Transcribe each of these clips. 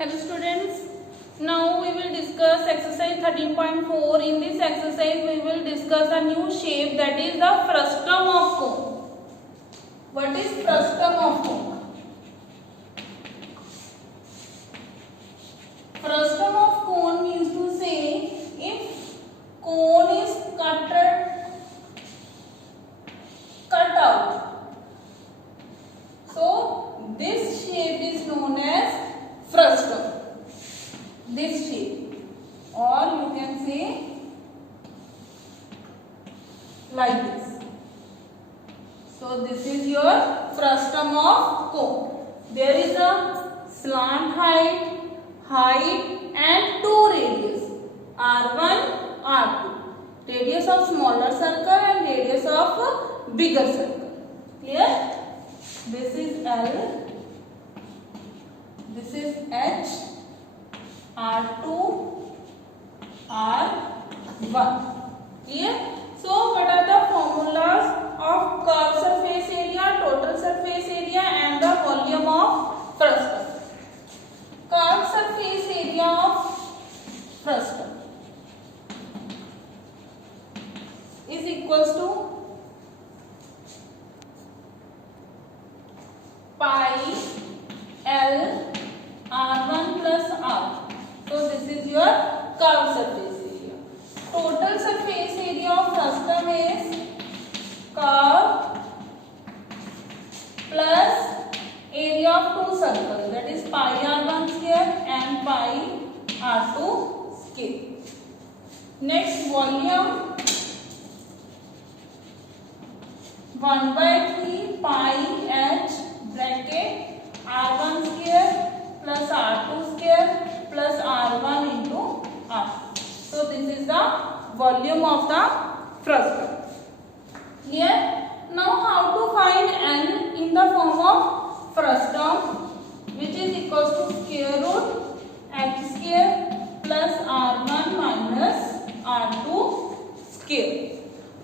Hello students, now we will discuss exercise 13.4. In this exercise we will discuss a new shape, that is the frustum of cone. What is frustum of cone? Frustum of cone means to say if cone is cut out. So this shape is known as frustum. This shape, or you can say like this. So this is your frustum of cone. There is a slant height and two radius, R1, R2. Radius of smaller circle and radius of bigger circle. Clear? This is L. This is H, R2, R1. Clear? So, what are the formulas of curved surface area, total surface area and the volume of frustum? Curved surface area of frustum is equals to pi L R1 plus R. So this is your curved surface area. Total surface area of frustum is curve plus area of two circles, that is pi R1 square and pi R2 square. Next, volume 1/3 pi H bracket R1 square plus R2 square plus R1 into R2. So this is the volume of the frustum. Here, now how to find N in the form of frustum, which is equals to square root H square plus R1 minus R2 square.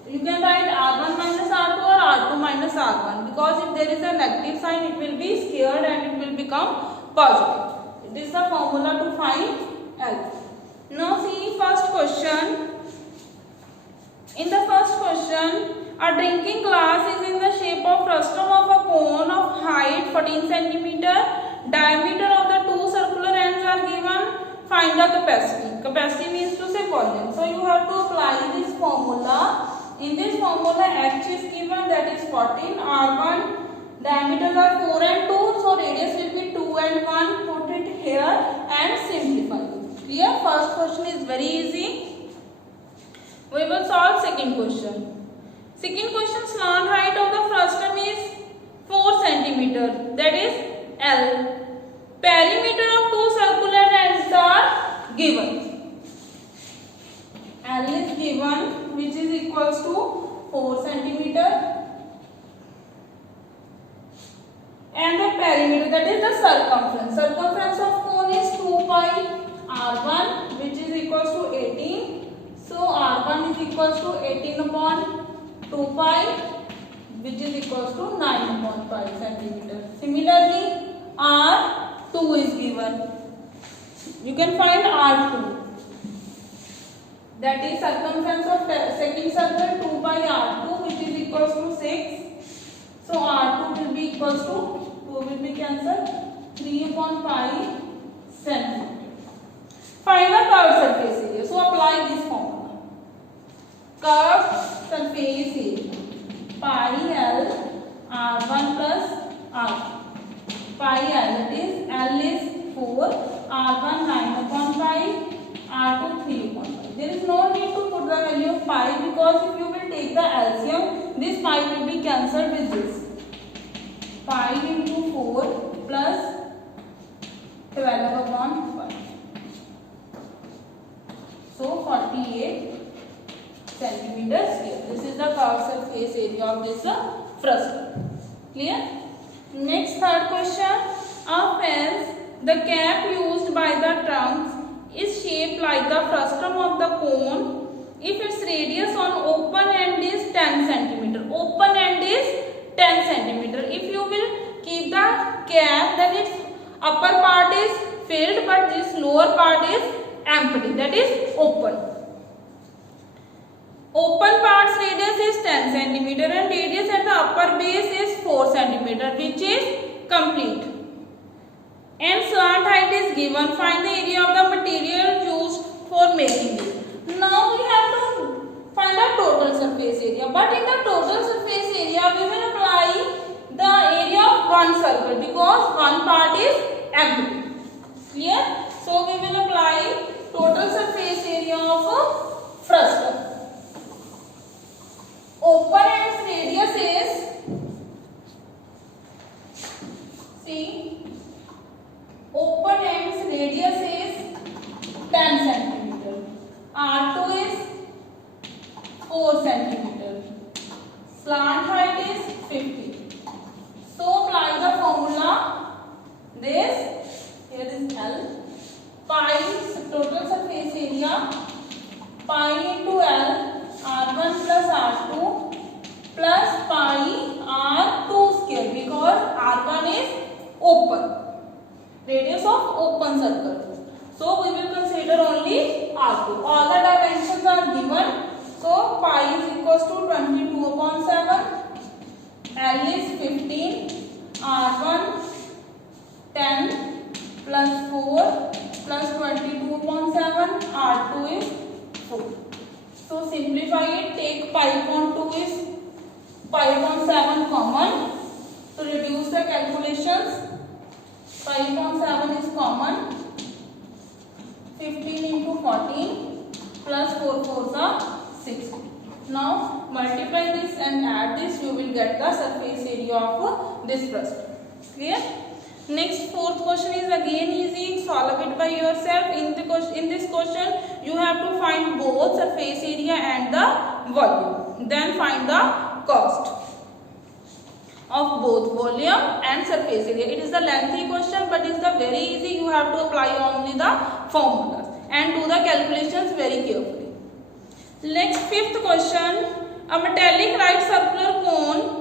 You can write R1 minus R2 or R2 minus R1, because if there is a negative sign it will be squared and it will become positive. This is the formula to find L. Now see first question. In the first question, a drinking glass is in the shape of frustum of a cone of height 14 cm. Diameter of the two circular ends are given. Find the capacity. Capacity means to say volume. So you have to apply this formula. In this formula, H is given, that is 14, R1, diameters are 4 and 2, so radius will be 2 and 1. Put it here and simplify. Clear? First question is very easy. We will solve second question. Second question, slant height of the frustum is 4 cm, that is L. Perimeter of two circular ends are given. L is given, which is equals to 4 cm, and the perimeter, that is the circumference. Circumference of cone is 2 pi R1, which is equals to 18. So R1 is equals to 18 upon 2 pi, which is equals to 9 upon 5 cm. Similarly, R2 is given. You can find R2. That is circumference of second circle 2 by R2, which is equals to 6. So R2 will be equals to 2 will be cancelled, 3 upon pi centimeter. Find the curved surface area. So apply this formula. Curved surface area pi L R1 plus R2. Pi L, that is L is 4, R1 9 upon pi, R2 3 upon pi. There is no need to put the value of pi, because if you will take the LCM, this pi will be cancelled with this. Pi into 4 plus 12 upon 5. So 48 centimeters here. This is the curved surface area of this frustum. Clear? Next, third question. A fence, the cap used by the trunks is shaped like the frustum of the cone if its radius on open end is 10 cm. Open end is 10 cm. If you will keep the cap, then its upper part is filled, but this lower part is empty, that is open. Open part's radius is 10 centimeter and radius at the upper base is 4 centimeter, which is complete. And slant height is given. Find the area of the material used for making it. Now we have to find the total surface area. But in the total surface area, we will apply the area of one circle because one part is empty. Clear? So we will apply total surface area of frustum. Open end's radius is, see, open end's radius is 10 centimeter. R2 is 4 centimeter. Slant height is 50. So apply the formula. This, here is L. Pi, total surface area, pi into L, R1 plus R2 plus pi R2 square because R1 is open. Radius of open circle. So we will consider only R2. All the dimensions are given. So pi is equals to 22 upon 7. L is 15. R1 10 plus 4 plus 22 upon 7. R2 is 4. So simplify it. Take pi upon 2 is pi upon 7 common. To reduce the calculations, pi upon 7 is common. 15 into 14 plus 4 4s are 60. Now multiply this and add this. You will get the surface area of this frustum. Clear? Next, fourth question is again easy. Solve it by yourself. In this question, you have to find both surface area and the volume. Then find the cost of both volume and surface area. It is a lengthy question, but it is the very easy. You have to apply only the formulas and do the calculations very carefully. Next, fifth question. A metallic right circular cone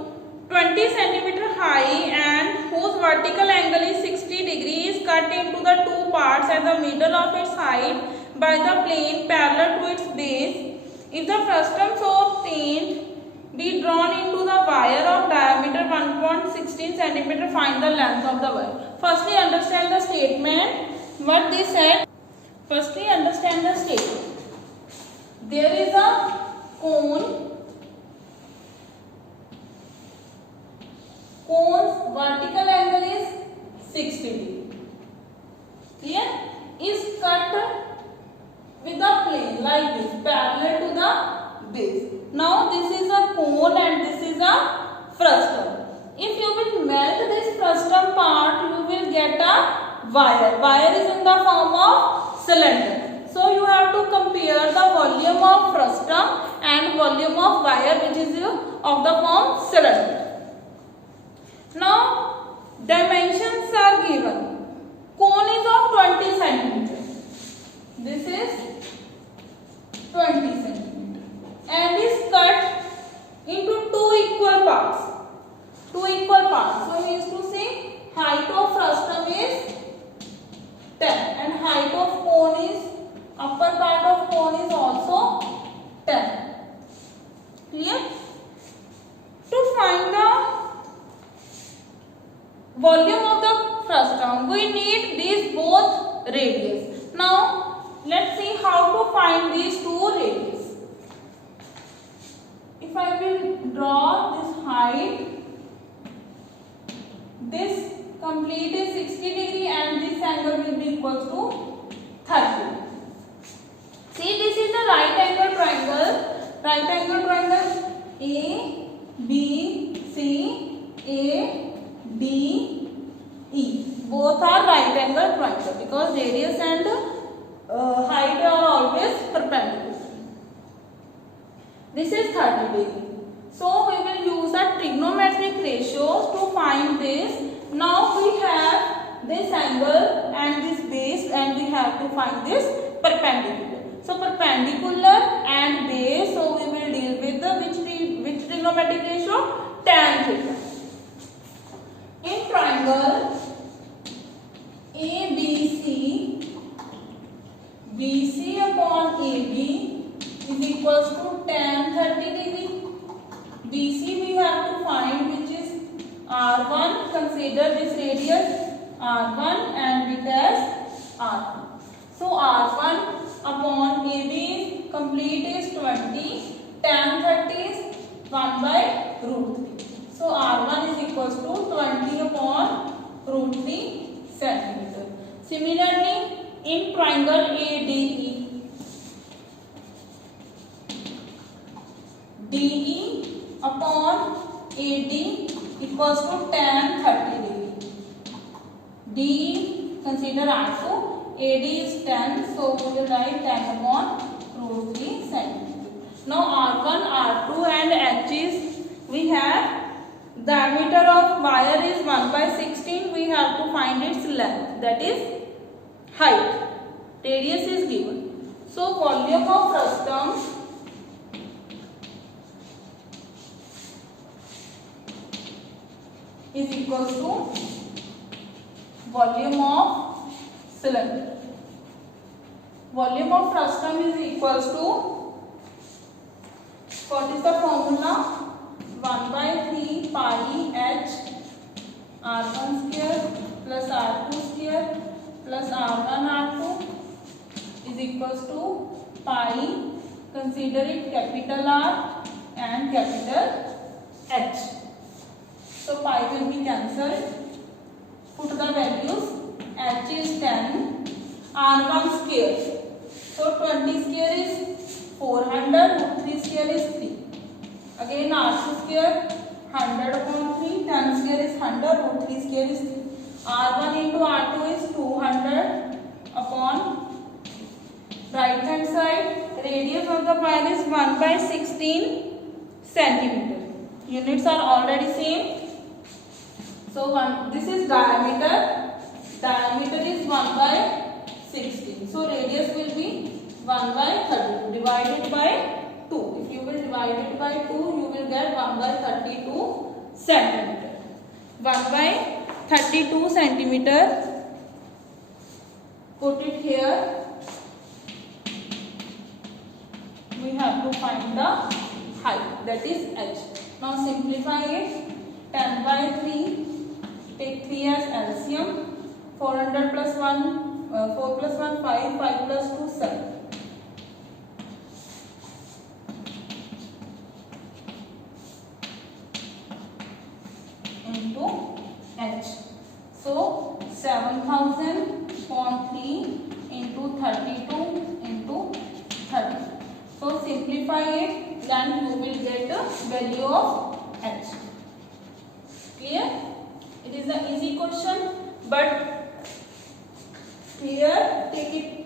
20 centimeter high and whose vertical angle is 60 degrees is cut into the two parts at the middle of its height by the plane parallel to its base. If the frustum so obtained be drawn into the wire of diameter 1.16 centimeter, find the length of the wire. Firstly, understand the statement. What they said. Firstly, understand the statement. There is a cone. Cone's vertical angle is 60 degree. Clear? Is cut with the plane like this, parallel to the base. Now this is a cone and this is a frustum. If you will melt this frustum part, you will get a wire. Wire is in the form of cylinder. So you have to compare the volume of frustum and volume of wire, which is of the form cylinder. Now dimensions are given. Cone is of 20 centimeter. This is 20 centimeter and is cut into two equal parts. Two equal parts. So means to say height of frustum is 10 and height of cone is, upper part of cone is also 10. Clear? To find the volume of the frustum, we need these both radius. Now let's see how to find these two radius. If I will draw this height, this complete is 60 degree and this angle will be equal to 30. See, this is the right angle triangle. Right angle triangle A, B, C, A, D, E. Both are right angle triangle because radius and height are always perpendicular. This is 30 degree. So we will use a trigonometric ratios to find this. Now we have this angle and this base and we have to find this perpendicular. So perpendicular and base, so we will deal with the which trigonometric ratio? Tan theta. In triangle ABC equals to tan 30 degree. BC we have to find, which is R1. Consider this radius R1 and it as R2. So R1 upon AB is complete is 20. Tan 30 is 1 by root 3. So R1 is equals to 20 upon root 3 centimeter. Similarly, in triangle ADE, DE upon AD equals to tan 30 degree. DE consider R2, AD is 10, so we will write 10 upon root 3 centimeter. Now R1, R2 and H's, we have diameter of wire is 1 by 16. We have to find its length, that is height. Radius is given. So volume of frustum is equals to volume of cylinder. Volume of frustum is equals to, what is the formula? 1 by 3 pi h r1 square plus r2 square plus r1 r2 is equals to pi, consider it capital R and capital H. So pi will be cancelled. Put the values. H is 10. R1 square. So 20 square is 400. Root 3 square is 3. Again R2 square 100 upon 3. 10 square is 100. Root 3 square is 3. R1 into R2 is 200 upon right hand side. Radius of the wire is 1 by 16 centimeter. Units are already same. So this is diameter. Diameter is 1 by 16. So radius will be 1 by 32 divided by 2. If you will divide it by 2, you will get 1 by 32 centimeter. 1 by 32 centimeter. Put it here. We have to find the height, that is h. Now simplify it. 10 by 3. Take 3 as LCM. 400 plus 1, 4 plus 1, 5, 5 plus 2, 7. Into H. So 7000 upon 3 into 32 into 30. So simplify it, then you will get the value of H. Clear? It is an easy question, but here take it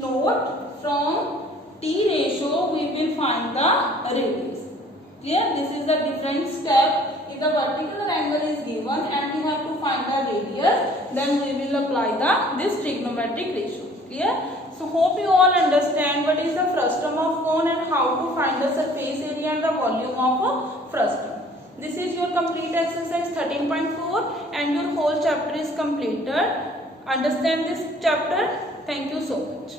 note, from T ratio we will find the radius. Clear? This is the different step. If the vertical angle is given and we have to find the radius, then we will apply this trigonometric ratio. Clear? So hope you all understand what is the frustum of cone and how to find the surface area and the volume of a frustum. This is your complete exercise 13.4 and your whole chapter is completed. Understand this chapter? Thank you so much.